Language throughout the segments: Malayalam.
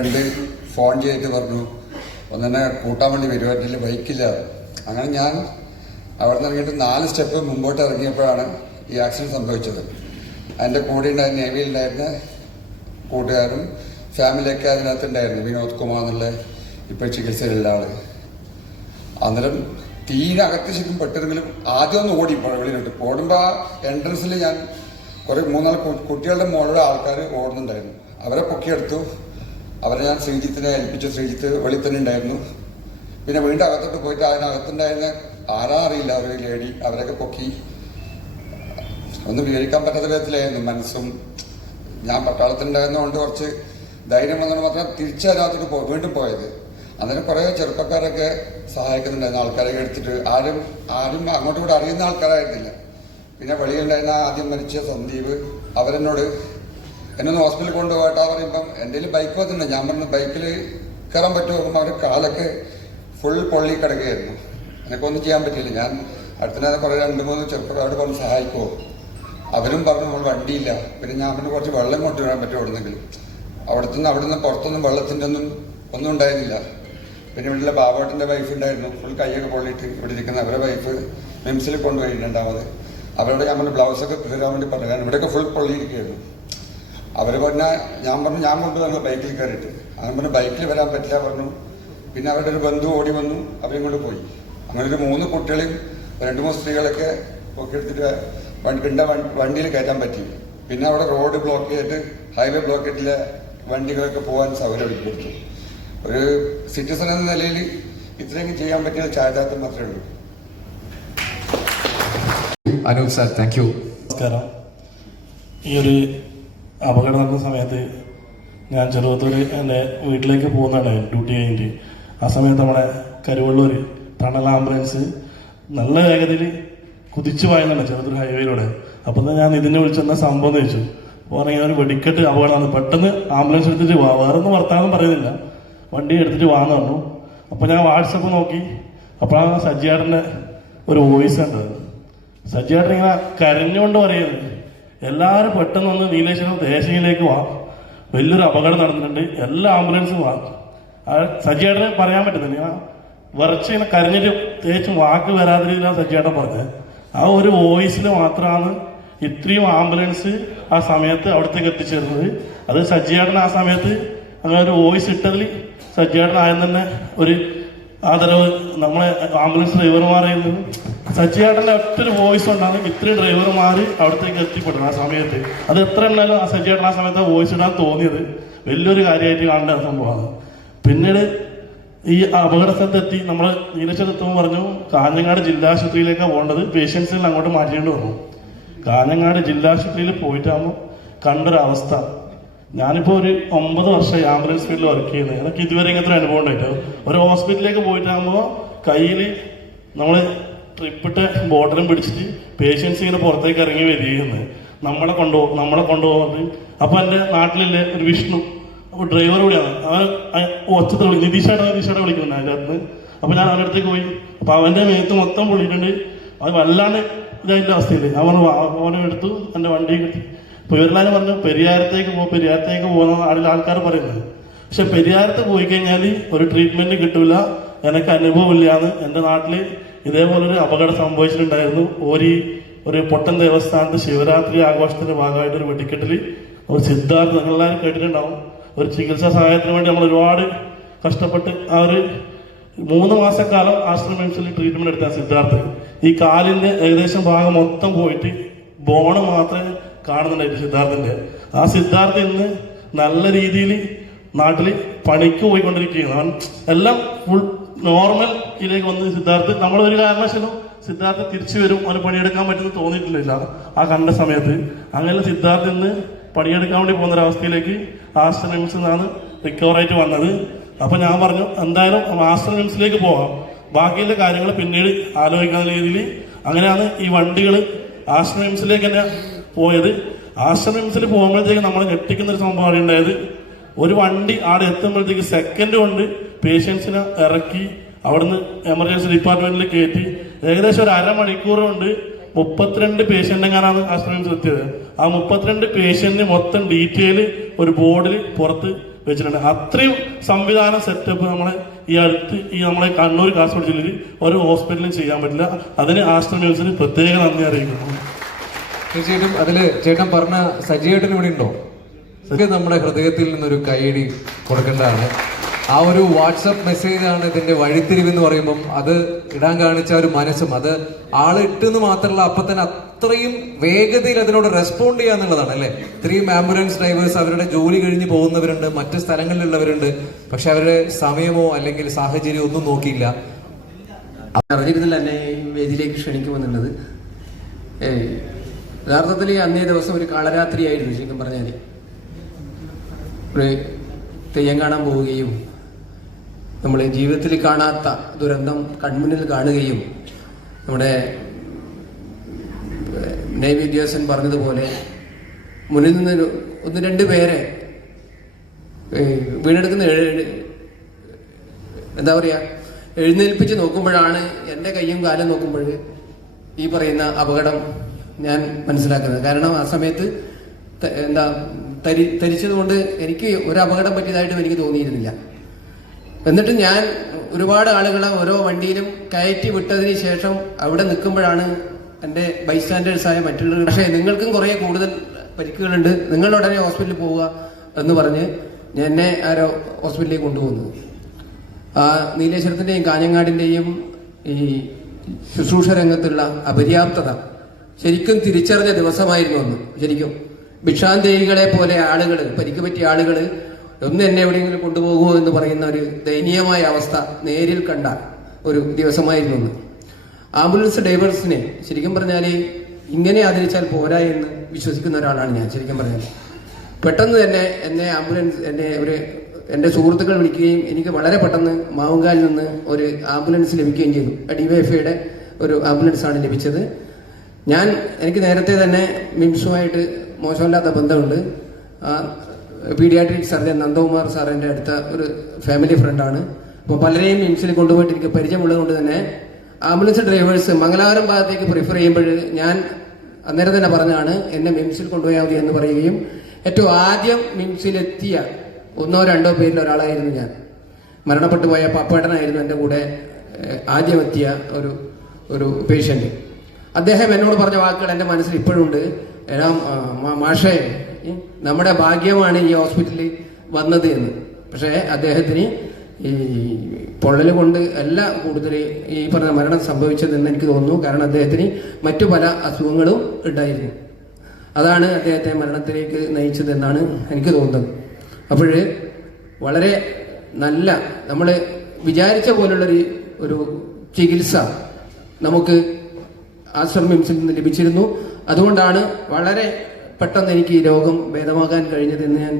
ഫ്രണ്ട് ഫോൺ ചെയ്തിട്ട് പറഞ്ഞു ഒന്നെന്നെ കൂട്ടാൻ വേണ്ടി വരുവാറ്റില്ല ബൈക്കില്ല. അങ്ങനെ ഞാൻ അവിടെ നിന്ന് ഇറങ്ങിയിട്ട് നാല് സ്റ്റെപ്പ് മുമ്പോട്ട് ഇറങ്ങിയപ്പോഴാണ് ഈ ആക്സിഡന്റ് സംഭവിച്ചത്. അതിന്റെ കൂടെ ഉണ്ടായിരുന്ന നേവിയിലുണ്ടായിരുന്ന കൂട്ടുകാരും ഫാമിലിയൊക്കെ അതിനകത്തുണ്ടായിരുന്നു വിനോദ് കുമാർ എന്നുള്ള ഇപ്പോൾ ചികിത്സയിലുള്ള ആൾ. അന്നേരം തീരെ അകത്ത് ശരിക്കും പെട്ടിരുന്നെങ്കിലും ആദ്യം ഒന്ന് ഓടി വെളിയിലോട്ട്. ഓടുമ്പോൾ ആ എൻട്രൻസിൽ ഞാൻ കുറേ മൂന്നാൽ കുട്ടികളുടെ മുകളിലെ ആൾക്കാർ ഓടുന്നുണ്ടായിരുന്നു. അവരെ പൊക്കിയെടുത്തു. അവരെ ഞാൻ ശ്രീജിത്തിനെ ഏൽപ്പിച്ചു. ശ്രീജിത്ത് വെളിത്തന്നെ തന്നെ ഉണ്ടായിരുന്നു. പിന്നെ വീണ്ടും അകത്തോട്ട് പോയിട്ട് അതിനകത്തുണ്ടായിരുന്ന ആരാ അറിയില്ല ഒരു ലേഡി. അവരൊക്കെ പൊക്കി. ഒന്നും വിവരിക്കാൻ പറ്റാത്ത വിധത്തിലായിരുന്നു മനസ്സും. ഞാൻ പട്ടാളത്തിലുണ്ടായിരുന്നതുകൊണ്ട് കുറച്ച് ധൈര്യം വന്നത് മാത്രം തിരിച്ചതിനകത്തോട്ട് പോ വീണ്ടും പോയത്. അന്നേരം കുറേ ചെറുപ്പക്കാരൊക്കെ സഹായിക്കുന്നുണ്ടായിരുന്നു. ആൾക്കാരെ എടുത്തിട്ട് ആരും ആരും അങ്ങോട്ടും കൂടെ അറിയുന്ന ആൾക്കാരായിട്ടില്ല പിന്നെ വെളിയിലുണ്ടായിരുന്ന ആദ്യം മരിച്ച സന്ദീപ് അവരെന്നോട് എന്നൊന്ന് ഹോസ്പിറ്റലിൽ കൊണ്ടുപോകട്ടാ പറയുമ്പം എന്തെങ്കിലും ബൈക്ക് വന്നിട്ടുണ്ട്? ഞാൻ പറഞ്ഞു ബൈക്കിൽ കയറാൻ പറ്റുമോ? നോക്കുമ്പോൾ അവർ കാലൊക്കെ ഫുൾ പൊള്ളി കിടക്കുകയായിരുന്നു. എനിക്കൊന്നും ചെയ്യാൻ പറ്റിയില്ല. ഞാൻ അടുത്തിനകത്ത് കുറേ രണ്ട് മൂന്ന് ചെറുപ്പക്കാരോട് പറഞ്ഞ് സഹായിക്കുമോ അവരും പറഞ്ഞു നമ്മൾ വണ്ടിയില്ല. പിന്നെ ഞാൻ പിന്നെ കുറച്ച് വെള്ളം കൊണ്ടുവരാൻ പറ്റും എവിടുന്നെങ്കിലും അവിടെ അവിടുന്ന് പുറത്തൊന്നും വെള്ളത്തിന്റെ ഒന്നും ഒന്നും ഉണ്ടായിരുന്നില്ല. പിന്നെ വീട്ടിലെ ബാബാട്ടിന്റെ വൈഫ് ഉണ്ടായിരുന്നു. ഫുൾ കൈയൊക്കെ പൊള്ളിയിട്ട് ഇവിടെ ഇരിക്കുന്ന അവരുടെ വൈഫ് മിംസിൽ കൊണ്ടുപോയി രണ്ടാമത്. അവരോട് ഞാൻ പറഞ്ഞു ബ്ലൗസൊക്കെ കീറാൻ വേണ്ടി പറഞ്ഞു. കാരണം ഇവിടെയൊക്കെ ഫുൾ പൊള്ളിയിരിക്കുകയായിരുന്നു. അവർ പറഞ്ഞാൽ ഞാൻ പറഞ്ഞു ഞാൻ കൊണ്ടുവന്നു ബൈക്കിൽ കയറിയിട്ട്. അങ്ങനെ പറഞ്ഞു ബൈക്കിൽ വരാൻ പറ്റില്ല പറഞ്ഞു. പിന്നെ അവരുടെ ഒരു ബന്ധു ഓടി വന്നു അവരും കൊണ്ട് പോയി. അങ്ങനെ ഒരു മൂന്ന് കുട്ടികളെയും രണ്ട് മൂന്ന് സ്ത്രീകളൊക്കെ ഒക്കെ എടുത്തിട്ട് വണ്ടി വണ്ടിയിൽ കയറ്റാൻ പറ്റി. പിന്നെ അവിടെ റോഡ് ബ്ലോക്ക് ചെയ്തിട്ട് ഹൈവേ ബ്ലോക്ക് ചെയ്തിട്ടില്ല വണ്ടികളൊക്കെ പോകാൻ സൗകര്യം ഒരുക്കി കൊടുത്തു ഒരു സിറ്റിസൺ എന്ന നിലയിൽ ഇത്രയും ചെയ്യാൻ പറ്റിയ ചാരിതാർത്ഥ്യം മാത്രമേ ഉള്ളൂ. അനൂപ് സാർ താങ്ക് യു നമസ്കാരം. ഈ ഒരു അപകടം നടന്ന സമയത്ത് ഞാൻ ചെറുപ്പത്തൂർ എന്റെ വീട്ടിലേക്ക് പോകുന്നതാണ് ഡ്യൂട്ടി കഴിഞ്ഞിട്ട്. ആ സമയത്ത് നമ്മുടെ കരുവള്ളൂർ തണൽ ആംബുലൻസ് നല്ല വേഗതയിൽ കുതിച്ചു പോയെന്നാണ് ചെറുത്തൂർ ഹൈവേയിലൂടെ. അപ്പോൾ തന്നെ ഞാൻ ഇതിനെ വിളിച്ചെന്ന സംഭവം എന്ന് ചോദിച്ചു. അപ്പോൾ പറഞ്ഞാൽ ഒരു വെടിക്കെട്ട് അപകടമാണ്. പെട്ടെന്ന് ആംബുലൻസ് എടുത്തിട്ട് വാ വേറെ ഒന്നും വർത്താനം പറയുന്നില്ല. വണ്ടി എടുത്തിട്ട് വാന്ന് പറഞ്ഞു. അപ്പോൾ ഞാൻ വാട്സപ്പ് നോക്കി. അപ്പോഴാണ് സജ്ജിയാടന്റെ ഒരു വോയിസ് ഉണ്ട് സജ്ജിയാട്ടൻ ഇങ്ങനെ കരഞ്ഞുകൊണ്ട് പറയുന്നത്. എല്ലാവരും പെട്ടെന്ന് വന്ന് നീലേശ്വരം ദേശീയയിലേക്ക് വാ. വലിയൊരു അപകടം നടന്നിട്ടുണ്ട്. എല്ലാ ആംബുലൻസും വാ. സജ്ജേട്ടനെ പറയാൻ പറ്റുന്നില്ല വിറച്ച് ഇങ്ങനെ കരഞ്ഞിട്ട് തേച്ചും വാക്ക് വരാതിരിക്കാൻ സജ്ജേട്ടൻ പറഞ്ഞത് ആ ഒരു വോയിസിൽ മാത്രമാണ് ഇത്രയും ആംബുലൻസ് ആ സമയത്ത് അവിടത്തേക്ക് എത്തിച്ചേർന്നത്. അത് സജ്ജേട്ടൻ ആ സമയത്ത് അങ്ങനെ ഒരു വോയിസ് ഇട്ടതിൽ സജ്ജേട്ടൻ ആദ്യം തന്നെ ഒരു ആദരവ്. നമ്മളെ ആംബുലൻസ് ഡ്രൈവർമാരെ സജ്ജിയാട്ടന്റെ ഒറ്റൊരു വോയിസ് കൊണ്ടാണ് ഇത്രയും ഡ്രൈവർമാർ അവിടത്തേക്ക് എത്തിപ്പെടുന്നത് ആ സമയത്ത്. അത് എത്ര ഉണ്ടായാലും ആ സജ്ജിയാട്ടൻ ആ സമയത്ത് വോയിസ് ഇടാൻ തോന്നിയത് വലിയൊരു കാര്യമായിട്ട് കാണേണ്ട സംഭവമാണ്. പിന്നീട് ഈ അപകട സ്ഥലത്ത് എത്തി നമ്മൾ നീലച്ചെത്തുമ്പോൾ പറഞ്ഞു കാഞ്ഞങ്ങാട് ജില്ലാ ആശുപത്രിയിലേക്കാണ് പോകേണ്ടത്. പേഷ്യൻസിനെ അങ്ങോട്ട് മാറ്റേണ്ടി വന്നു. കാഞ്ഞങ്ങാട് ജില്ലാ ആശുപത്രിയിൽ പോയിട്ടാകുമ്പോൾ കണ്ടൊരവസ്ഥ ഞാനിപ്പോൾ ഒരു ഒമ്പത് വർഷം ആംബുലൻസ് ഫീൽഡിൽ വർക്ക് ചെയ്യുന്നത് എനിക്ക് ഇതുവരെ ഇങ്ങനത്തെ അനുഭവം ഉണ്ടായിട്ട് ഒരു ഹോസ്പിറ്റലിലേക്ക് പോയിട്ടാകുമ്പോൾ കയ്യിൽ നമ്മൾ ട്രിപ്പിട്ട് ബോർഡറും പിടിച്ചിട്ട് പേഷ്യൻസ് ഇങ്ങനെ പുറത്തേക്ക് ഇറങ്ങി വരികയെന്ന് നമ്മളെ കൊണ്ടുപോകും നമ്മളെ കൊണ്ടുപോകുന്നത്. അപ്പോൾ എന്റെ നാട്ടിലില്ലേ ഒരു വിഷ്ണു അപ്പോൾ ഡ്രൈവർ കൂടിയാണ്. അവൻ ഒച്ചത്തെ വിളിക്കും നിതീഷായിട്ട് നിതീഷായിട്ട് വിളിക്കുന്നു അതിന്റെ അകത്ത് അപ്പോൾ ഞാൻ അവന്റെ അടുത്തേക്ക് പോയി. അപ്പോൾ അവന്റെ മേത്ത് മൊത്തം പൊളിയിട്ടുണ്ട്. അത് വല്ലാണ്ട് ഇതായിട്ട് അവസ്ഥയിൽ അവൻ അവനും എടുത്തു എന്റെ വണ്ടി കിട്ടി. അപ്പോൾ ഇവരെല്ലാവരും പറഞ്ഞു പെരിയാരത്തേക്ക് പോകും പെരിയാരത്തേക്ക് പോകുന്ന നാട്ടിലെ ആൾക്കാർ പറയുന്നത്. പക്ഷെ പെരിയാരത്ത് പോയി കഴിഞ്ഞാൽ ഒരു ട്രീറ്റ്മെന്റ് കിട്ടൂല. എനിക്ക് അനുഭവമില്ലാന്ന് എന്റെ നാട്ടിൽ ഇതേപോലൊരു അപകടം സംഭവിച്ചിട്ടുണ്ടായിരുന്നു. ഒരു ഒരു പൊട്ടൻ ദേവസ്ഥാനത്ത് ശിവരാത്രി ആഘോഷത്തിന്റെ ഭാഗമായിട്ട് ഒരു വെടിക്കെട്ടിൽ ഒരു സിദ്ധാർത്ഥ നിങ്ങളെല്ലാവരും കേട്ടിട്ടുണ്ടാവും. ഒരു ചികിത്സാ സഹായത്തിന് വേണ്ടി നമ്മൾ ഒരുപാട് കഷ്ടപ്പെട്ട് ആ ഒരു മൂന്ന് മാസക്കാലം ആശ്രമിച്ചിൽ ട്രീറ്റ്മെന്റ് എടുത്ത സിദ്ധാർത്ഥ് ഈ കാലിന്റെ ഏകദേശം ഭാഗം മൊത്തം പോയിട്ട് ബോണ് മാത്രമേ കാണുന്നുണ്ടായിരുന്നു സിദ്ധാർത്ഥിന്റെ. ആ സിദ്ധാർത്ഥ് ഇന്ന് നല്ല രീതിയിൽ നാട്ടിൽ പണിക്ക് പോയിക്കൊണ്ടിരിക്കുകയാണ്. എല്ലാം ഫുൾ നോർമൽ ഇതിലേക്ക് വന്ന് സിദ്ധാർത്ഥ്. നമ്മളൊരു കാരണവശാലും സിദ്ധാർത്ഥ തിരിച്ചു വരും. അവന് പണിയെടുക്കാൻ പറ്റുമെന്ന് തോന്നിയിട്ടില്ല. ആ കണ്ട സമയത്ത്. അങ്ങനെ സിദ്ധാർത്ഥ് ഇന്ന് പണിയെടുക്കാൻ വേണ്ടി പോകുന്ന ഒരവസ്ഥയിലേക്ക് നിംസിൽ നിന്നാണ് റിക്കവർ ആയിട്ട് വന്നത്. അപ്പൊ ഞാൻ പറഞ്ഞു എന്തായാലും ആശ്രമിംസിലേക്ക് പോകാം. ബാക്കിയുള്ള കാര്യങ്ങൾ പിന്നീട് ആലോചിക്കാവുന്ന രീതിയിൽ അങ്ങനെയാണ് ഈ വണ്ടികൾ ആസ്റ്റർ നിംസിലേക്ക് തന്നെ പോയത്. നിംസിൽ പോകുമ്പോഴത്തേക്ക് നമ്മൾ ഞെട്ടിക്കുന്ന ഒരു സംഭവം ഉണ്ടായത്. ഒരു വണ്ടി അവിടെ എത്തുമ്പോഴത്തേക്ക് സെക്കൻഡ് കൊണ്ട് പേഷ്യൻസിനെ ഇറക്കി അവിടുന്ന് എമർജൻസി ഡിപ്പാർട്ട്മെന്റിൽ കയറ്റി. ഏകദേശം ഒരു അരമണിക്കൂർ കൊണ്ട് മുപ്പത്തിരണ്ട് പേഷ്യന്റെങ്ങാനാണ് ആശ്രമിച്ച് എത്തിയത്. ആ മുപ്പത്തിരണ്ട് പേഷ്യന്റിന് മൊത്തം ഡീറ്റെയിൽ ഒരു ബോർഡിൽ പുറത്ത് വെച്ചിട്ടുണ്ട്. അത്രയും സംവിധാനം സെറ്റപ്പ് നമ്മളെ ഈ അടുത്ത് ഈ നമ്മളെ കണ്ണൂർ കാസർഗോഡ് ജില്ലയിൽ ഒരു ഹോസ്പിറ്റലും ചെയ്യാൻ പറ്റില്ല. അതിന് ന്യൂസിന് പ്രത്യേക നന്ദി അറിയിക്കുന്നു. തീർച്ചയായിട്ടും അതിൽ ചേട്ടൻ പറഞ്ഞ സജീവേട്ടൻ ഇവിടെ ഉണ്ടോ? നമ്മുടെ ഹൃദയത്തിൽ നിന്നൊരു കൈയടി കൊടുക്കേണ്ടതാണ്. ആ ഒരു വാട്സപ്പ് മെസ്സേജ് ആണ് ഇതിന്റെ വഴിത്തിരിവ് എന്ന് പറയുമ്പം അത് ഇടാൻ കാണിച്ച ഒരു മനസ്സും. അത് ആളിട്ടെന്ന് മാത്രമല്ല അപ്പൊ തന്നെ അത്രയും വേഗതയിൽ അതിനോട് റെസ്പോണ്ട് ചെയ്യുക എന്നുള്ളതാണ് അല്ലെ? ഇത്രയും ആംബുലൻസ് ഡ്രൈവേഴ്സ് അവരുടെ ജോലി കഴിഞ്ഞ് പോകുന്നവരുണ്ട് മറ്റ് സ്ഥലങ്ങളിലുള്ളവരുണ്ട്. പക്ഷെ അവരുടെ സമയമോ അല്ലെങ്കിൽ സാഹചര്യമോ ഒന്നും നോക്കിയില്ല. അറിഞ്ഞിരുന്നില്ല വേദിയിലേക്ക് ക്ഷണിക്കുമെന്നുള്ളത്. യഥാർത്ഥത്തിൽ അന്നേ ദിവസം ഒരു കാളരാത്രിയായിരുന്നു ശരിക്കും പറഞ്ഞാൽ ഒരു തെയ്യം കാണാൻ പോവുകയും നമ്മൾ ജീവിതത്തിൽ കാണാത്ത ദുരന്തം കൺമുന്നിൽ കാണുകയും നമ്മുടെ നേവി ഉദ്യോഗസ്ഥൻ പറഞ്ഞതുപോലെ മുന്നിൽ നിന്ന് ഒന്ന് രണ്ട് പേരെ വീണെടുക്കുന്ന എന്താ പറയുക എഴുന്നേൽപ്പിച്ച് നോക്കുമ്പോഴാണ് എന്റെ കയ്യും കാലും നോക്കുമ്പോൾ ഈ പറയുന്ന അപകടം ഞാൻ മനസ്സിലാക്കുന്നത്. കാരണം ആ സമയത്ത് എന്താ തരി തരിച്ചതുകൊണ്ട് എനിക്ക് ഒരു അപകടം പറ്റിയതായിട്ടും എനിക്ക് തോന്നിയിരുന്നില്ല. എന്നിട്ട് ഞാൻ ഒരുപാട് ആളുകളെ ഓരോ വണ്ടിയിലും കയറ്റി വിട്ടതിന് ശേഷം അവിടെ നിൽക്കുമ്പോഴാണ് എന്റെ ആയ മറ്റുള്ളവർ. പക്ഷേ നിങ്ങൾക്കും കുറേ കൂടുതൽ പരിക്കുകളുണ്ട്. നിങ്ങൾ ഉടനെ ഹോസ്പിറ്റലിൽ പോവുക എന്ന് പറഞ്ഞ് ഞാൻ എന്നെ ആരോ ഹോസ്പിറ്റലിലേക്ക് കൊണ്ടുപോകുന്നത് ആ നീലേശ്വരത്തിന്റെയും കാഞ്ഞങ്ങാടിന്റെയും ഈ ശുശ്രൂഷ രംഗത്തുള്ള അപര്യാപ്തത ശരിക്കും തിരിച്ചറിഞ്ഞ ദിവസമായിരുന്നു അന്ന്. ശരിക്കും ഭിക്ഷാന്തേഹികളെ പോലെ ആളുകൾ പരിക്ക് പറ്റിയ ആളുകൾ ഒന്ന് എന്നെ എവിടെയെങ്കിലും കൊണ്ടുപോകുമോ എന്ന് പറയുന്ന ഒരു ദയനീയമായ അവസ്ഥ നേരിൽ കണ്ട ഒരു ദിവസമായിരുന്നു അന്ന്. ആംബുലൻസ് ഡ്രൈവേഴ്സിനെ ശരിക്കും പറഞ്ഞാൽ ഇങ്ങനെ ആദരിച്ചാൽ പോരാ എന്ന് വിശ്വസിക്കുന്ന ഒരാളാണ് ഞാൻ ശരിക്കും പറഞ്ഞാൽ പെട്ടെന്ന് തന്നെ എന്നെ ആംബുലൻസ് എന്നെ ഒരു എന്റെ സുഹൃത്തുക്കൾ വിളിക്കുകയും എനിക്ക് വളരെ പെട്ടെന്ന് മാവുങ്കാലിൽ നിന്ന് ഒരു ആംബുലൻസ് ലഭിക്കുകയും ചെയ്തു. ഡിവൈഫൈയുടെ ഒരു ആംബുലൻസ് ആണ് ലഭിച്ചത്. ഞാൻ എനിക്ക് നേരത്തെ തന്നെ മിംസുമായിട്ട് മോശമില്ലാത്ത ബന്ധമുണ്ട്. പീഡിയാട്രിക് സർജൻ നന്ദകുമാർ സാർ എന്റെ അടുത്ത ഒരു ഫാമിലി ഫ്രണ്ടാണ് അപ്പോൾ പലരെയും മിംസിൽ കൊണ്ടുപോയിട്ട് എനിക്ക് പരിചയമുള്ളത് കൊണ്ട് തന്നെ ആംബുലൻസ് ഡ്രൈവേഴ്സ് മംഗലാപുരം ഭാഗത്തേക്ക് പ്രിഫർ ചെയ്യുമ്പോൾ ഞാൻ അന്നേരം തന്നെ പറഞ്ഞാണ് എന്നെ മിംസിൽ കൊണ്ടുപോയാൽ മതി എന്ന് പറയുകയും ഏറ്റവും ആദ്യം മിംസിലെത്തിയ ഒന്നോ രണ്ടോ പേരിൽ ഒരാളായിരുന്നു ഞാൻ. മരണപ്പെട്ടു പോയ പപ്പേട്ടനായിരുന്നു എന്റെ കൂടെ ആദ്യം എത്തിയ ഒരു ഒരു പേഷ്യന്റ് അദ്ദേഹം എന്നോട് പറഞ്ഞ വാക്കുകൾ എന്റെ മനസ്സിൽ ഇപ്പോഴുണ്ട് മാഷേ നമ്മുടെ ഭാഗ്യമാണ് ഈ ഹോസ്പിറ്റലിൽ വന്നത് എന്ന്. പക്ഷേ അദ്ദേഹത്തിന് ഈ പൊള്ളൽ കൊണ്ട് അല്ല കൂടുതൽ ഈ പറഞ്ഞ മരണം സംഭവിച്ചതെന്ന് എനിക്ക് തോന്നുന്നു. കാരണം അദ്ദേഹത്തിന് മറ്റു പല അസുഖങ്ങളും ഉണ്ടായിരുന്നു. അതാണ് അദ്ദേഹത്തെ മരണത്തിലേക്ക് നയിച്ചതെന്നാണ് എനിക്ക് തോന്നുന്നത്. അപ്പോൾ വളരെ നല്ല നമ്മൾ വിചാരിച്ച പോലുള്ളൊരു ഒരു ചികിത്സ നമുക്ക് ആശ്രമിംസിൽ നിന്ന് ലഭിച്ചിരുന്നു. അതുകൊണ്ടാണ് വളരെ പെട്ടെന്ന് എനിക്ക് ഈ രോഗം ഭേദമാകാൻ കഴിഞ്ഞതെന്ന് ഞാൻ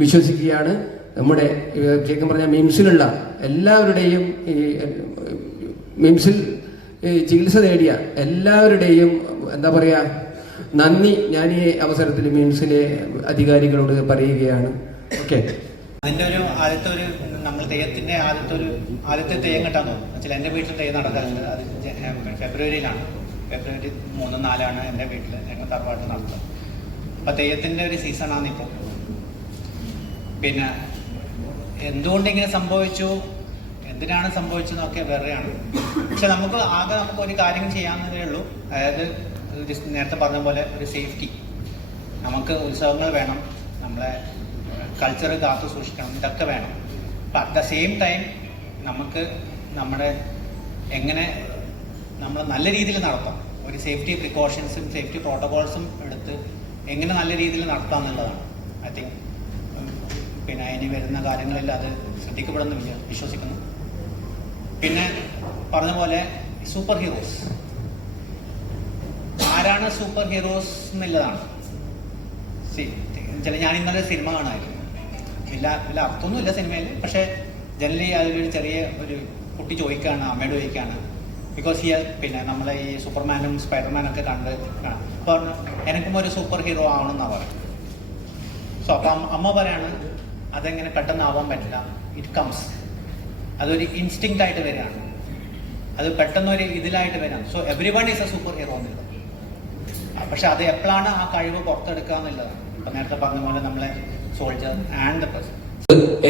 വിശ്വസിക്കുകയാണ്. നമ്മുടെ ശരിക്കും പറഞ്ഞാൽ മിംസിലുള്ള എല്ലാവരുടെയും മിംസിൽ ചികിത്സ നേടിയ എല്ലാവരുടെയും എന്താ പറയാ നന്ദി ഞാൻ ഈ അവസരത്തിൽ മിംസിലെ അധികാരികളോട് പറയുകയാണ്. ഓക്കെ. അതിന്റെ ഒരു ആദ്യത്തെ ഒരു നമ്മൾ തെയ്യത്തിന്റെ ആദ്യത്തെ ഒരു ആദ്യത്തെ തെയ്യം കെട്ടാൻ വെച്ചാൽ എന്റെ വീട്ടിൽ തെയ്യം നടക്കാറുണ്ട്. അത് ഫെബ്രുവരിയിലാണ്. ഫെബ്രുവരി മൂന്ന് നാലാണ് എന്റെ വീട്ടിൽ ഞങ്ങൾ തറവാട്ട് നടത്തുക അപ്പം തെയ്യത്തിന്റെ ഒരു സീസണാണ് ഇപ്പോൾ പിന്നെ എന്തുകൊണ്ട് ഇങ്ങനെ സംഭവിച്ചു? എന്തിനാണ് സംഭവിച്ചതെന്നൊക്കെ വേറെയാണ്. പക്ഷെ നമുക്ക് ആകെ നമുക്ക് ഒരു കാര്യം ചെയ്യാവുന്നതേ ഉള്ളൂ. അതായത് നേരത്തെ പറഞ്ഞ പോലെ ഒരു സേഫ്റ്റി നമുക്ക് ഉത്സവങ്ങൾ വേണം. നമ്മളെ കൾച്ചർ കാത്തു സൂക്ഷിക്കണം. ഇതൊക്കെ വേണം. അപ്പം അറ്റ് ദ സെയിം ടൈം നമുക്ക് നമ്മുടെ എങ്ങനെ നമ്മൾ നല്ല രീതിയിൽ നടത്താം. ഒരു സേഫ്റ്റി പ്രിക്കോഷൻസും സേഫ്റ്റി പ്രോട്ടോകോൾസും എടുത്ത് എങ്ങനെ നല്ല രീതിയിൽ നടത്താം എന്നുള്ളതാണ്. ഐ തിങ്ക് പിന്നെ ഇനി വരുന്ന കാര്യങ്ങളിൽ അത് ശ്രദ്ധിക്കപ്പെടുമെന്ന് വിശ്വസിക്കുന്നു. പിന്നെ പറഞ്ഞ പോലെ സൂപ്പർ ഹീറോസ് ആരാണ് സൂപ്പർ ഹീറോസ് എന്നുള്ളതാണ് ചില ഞാൻ ഇന്നലെ സിനിമ കാണായിരുന്നു. ഇല്ല ഇല്ല അർത്ഥമൊന്നുമില്ല സിനിമയിൽ പക്ഷേ ജനറലി അതിലൊരു ചെറിയ ഒരു കുട്ടി ചോദിക്കുകയാണ് അമ്മയോട് ചോദിക്കുകയാണ് ബിക്കോസ് ഈ പിന്നെ നമ്മളെ ഈ സൂപ്പർമാനും സ്പൈഡർമാനും ഒക്കെ കണ്ട് കാണാം. അപ്പോൾ എനിക്കും ഒരു സൂപ്പർ ഹീറോ ആവണമെന്നാണ് പറയും സോ അപ്പം അമ്മ പറയാണ് അതെങ്ങനെ പെട്ടെന്ന് ആവാൻ പറ്റില്ല. ഇറ്റ് കംസ് അതൊരു ഇൻസ്റ്റിങ് ആയിട്ട് വരികയാണ്. അത് പെട്ടെന്ന് ഒരു ഇതിലായിട്ട് വരാം so every one is a super hero എന്നുള്ളത് പക്ഷെ അത് എപ്പോഴാണ് ആ കഴിവ് പുറത്തെടുക്കുക എന്നുള്ളതാണ് ഇപ്പൊ നേരത്തെ പറഞ്ഞ പോലെ നമ്മളെ സോൾജർ ആൻഡ് ദ പേഴ്സൺ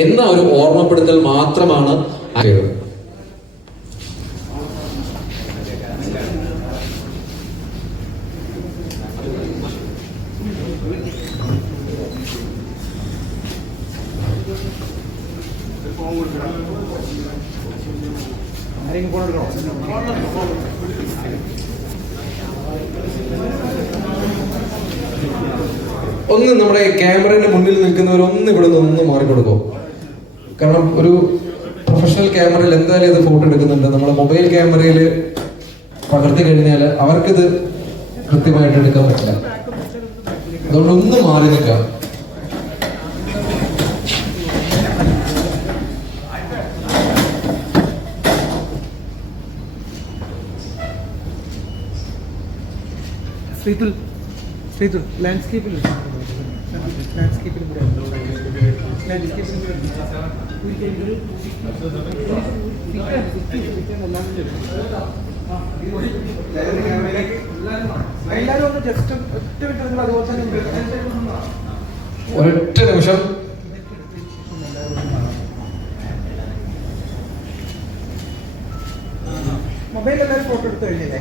എന്ന ഒരു ഓർമ്മപ്പെടുത്തൽ മാത്രമാണ് ചെയ്തത് ഒന്ന് നമ്മുടെ ക്യാമറയുടെ മുന്നിൽ നിൽക്കുന്നവർ ഒന്ന് ഇവിടെ നിന്ന് ഒന്ന് മാറിക്കൊടുക്കും. കാരണം ഒരു പ്രൊഫഷണൽ ക്യാമറയിൽ എന്തായാലും ഇത് ഫോട്ടോ എടുക്കുന്നുണ്ട്. നമ്മുടെ മൊബൈൽ ക്യാമറയിൽ പകർത്തി കഴിഞ്ഞാൽ അവർക്കിത് കൃത്യമായിട്ട് എടുക്കാൻ പറ്റില്ല. അതുകൊണ്ട് ഒന്ന് മാറി നിൽക്കാം. ശ്രീതുൽ ശ്രീതുൽ ലാൻഡ്സ്കേപ്പിൽ ലാൻഡ്സ്കേപ്പിൽ ലാൻഡ്സ്കേപ്പിൽ എല്ലാവരും ഒന്ന് ജസ്റ്റ് ഒറ്റ മിനിറ്റ് അതുപോലെ തന്നെ ഒരൊറ്റ നിമിഷം. മൊബൈൽ എല്ലാവരും ഫോട്ടോ എടുത്ത് കഴിഞ്ഞില്ലേ?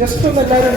ജസ്റ്റ് ഒന്ന് എല്ലാവരും